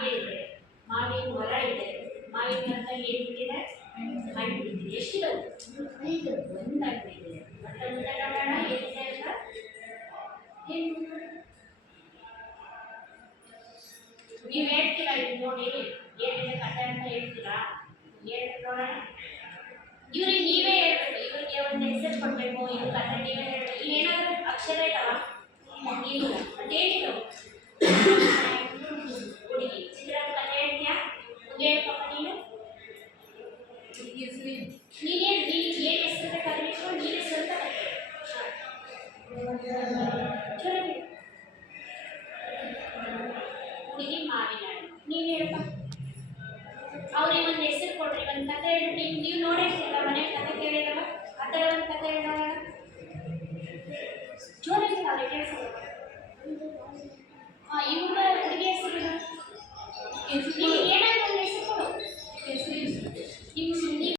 ಹೇಳಿದೆ. ಮಾವಿನ ಮರ ಇದೆ. ಮಾವಿನ ಮರದಲ್ಲಿ ಏನು ಬಿಟ್ಟಿದೆ? ಹಣ್ಣು ಬಿಟ್ಟಿದೆ. ಎಷ್ಟಿದವು? ಒಂದು ಹಣ್ಣು ಇದೆ. ಮತ್ತೆ ಮುಂದೆ ನೋಡೋಣ ಏನಿದೆ ಅಂತ. ನೀವು ಹೇಳ್ತೀರಾ ಇದು ನೋಡಿ ಏನಿದೆ ಕಥೆ ಅಂತ ಹೇಳ್ತೀರಾ? ಹೇಳಿ ನೋಡೋಣ. ಇವ್ರಿಗೆ ನೀವೇ ಹೇಳ್ಬೇಕು. ಇವ್ರಿಗೆ ಒಂದು ಹೆಸರು ಕೊಡ್ಬೇಕು. ಇವ್ರ ಕಥೆ ನೀವೇ ಹೇಳ್ಬೇಕು. ಇಲ್ಲೇನಾದ್ರೂ ಅಕ್ಷರ ಇದಾವ? ಇಲ್ಲ. ಮತ್ತೇನಿದು? ಹುಡುಗಿ. ಚಿತ್ರದ ಕಥೆ ಹೇಳ್ತೀಯಾ? ಹೇಳ್ಕೊಪ್ಪ ನೀನು. ನೀನೇನು ಏನು ಹೆಸರು ಬೇಕಾದ್ರೆ ನೀನೇ ಸ್ವಂತ ಕಥೆ ಹುಡುಗಿ ಮಾವಿನ ಹಣ್ಣು. ನೀನು ಹೇಳ್ಪ. ಅವ್ರಿಗೆ ಒಂದು ಹೆಸರು ಕೊಡ್ರಿ. ಒಂದು ಕಥೆ ಹೇಳಿ. ನೀವು ನೋಡಿರ್ತೀರ ಮನೆ ಕಥೆ ಕೇಳಿರಲ್ಲ ಆ ಥರ ಒಂದು ಕಥೆ ಹೇಳೋಣ. ಜೋರಾಗಿ ಅವ್ರಿಗೆ ಕೇಳಿಸಲ್ಲ. ಈ ಹುಡುಗ ಹುಡುಗಿ ಹೆಸರು